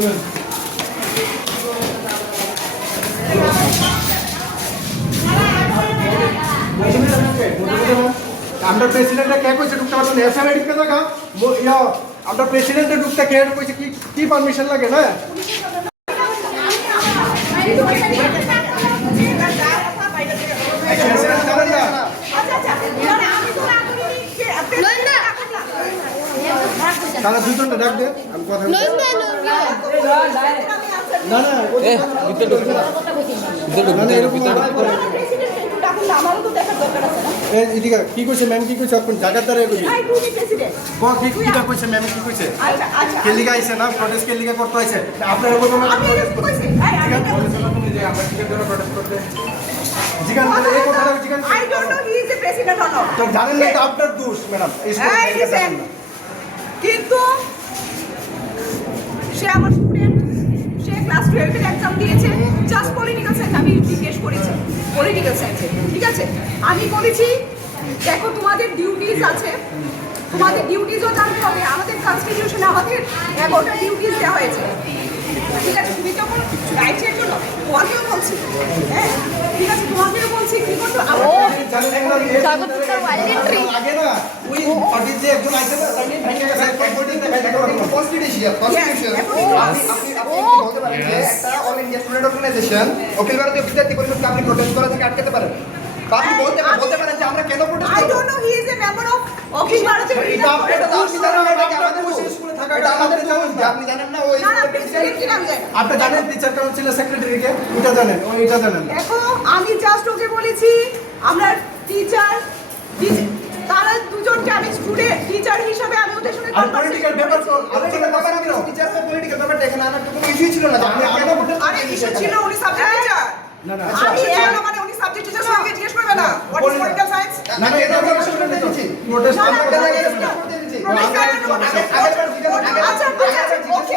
আমরা প্রেসিডেন্টে কে কইছে ঢুকতে পারছেন এসএমএ ঢুকতে জায়গা ইয়া আমরা প্রেসিডেন্টে ঢুকতে কে কইছে কি কি পারমিশন লাগে না তারা দুজনটা ডাক দে আমি কথা না না ভিতরে ঢুকতে না আমারও তো দেখার দরকার আছে না এদিকে কি কইছে ম্যাম কি কইছে আপনি জায়গা দাঁড়ায় কইছে আই তুমি প্রেসিডেন্ট কোন কি কিটা কইছে ম্যাম কি কইছে আচ্ছা আচ্ছা কে লিগা আইছে না প্রটেস্ট কে লিগা করতে আইছে আপনারা বলবো না আমি কইছি আই তুমি যে আমরা কি জন্য প্রটেস্ট করতে জিগান বলে এই কথাটা জিগান I don't know he is the president or not তো জানেন না এটা আপনার দোষ ম্যাডাম এই কিন্তু সে আমার স্টুডেন্ট সে ক্লাস 12 এর एग्जाम দিয়েছে জাস্ট পলিটিক্যাল সায়েন্স আমি জিজ্ঞেস করেছি পলিটিক্যাল সায়েন্সে ঠিক আছে আমি বলেছি দেখো তোমাদের ডিউটিজ আছে তোমাদের ডিউটিজও জানতে হবে আমাদের কনস্টিটিউশনে আমাদের 11টা ডিউটিজ দেওয়া হয়েছে ঠিক আছে তুমি যখন রাইটের জন্য তোমাকেও বলছি হ্যাঁ ঠিক আছে তোমাকেও বলছি কি করতে আগে না ওই পার্টি যে একজন আইছে না তাই নিয়ে ভাইকে কাছে কনস্টিটিউশন আপনি বলতে পারেন যে একটা অল ইন্ডিয়া স্টুডেন্ট অর্গানাইজেশন অখিল ভারতীয় বিদ্যার্থী পরিষদকে আপনি প্রোটেস্ট করা থেকে আটকাতে পারেন আপনি বলতে পারেন যে আমরা কেন প্রোটেস্ট করব I don't know he is a member of Akhil Bharatiya এটা আমাদের স্কুলে থাকা এটা আমাদের জন্য আপনি জানেন না ওই প্রেসিডেন্ট কি নাম জানেন আপনি জানেন টিচার কাউন্সিলের সেক্রেটারি কে এটা জানেন ও এটা জানেন দেখো আমি জাস্ট ওকে বলেছি আমরা টিচার তারা দুজনকে আমি স্টুডেন্ট টিচার হিসেবে আমি ওদের সঙ্গে পলিটিক্যাল ব্যাপার তো আলোচনা করবেন আপনি টিচার তো পলিটিক্যাল ব্যাপার দেখেন আমার তো কোনো ইস্যু ছিল না আপনি আরে ইস্যু ছিল উনি সাবজেক্ট টিচার না না আমি এর মানে উনি সাবজেক্ট টিচার সঙ্গে জিজ্ঞেস করবে না হোয়াট ইজ পলিটিক্যাল সায়েন্স না না এটা আমি শুনতে দিচ্ছি প্রোটেস্ট করতে দিচ্ছি আচ্ছা আচ্ছা ওকে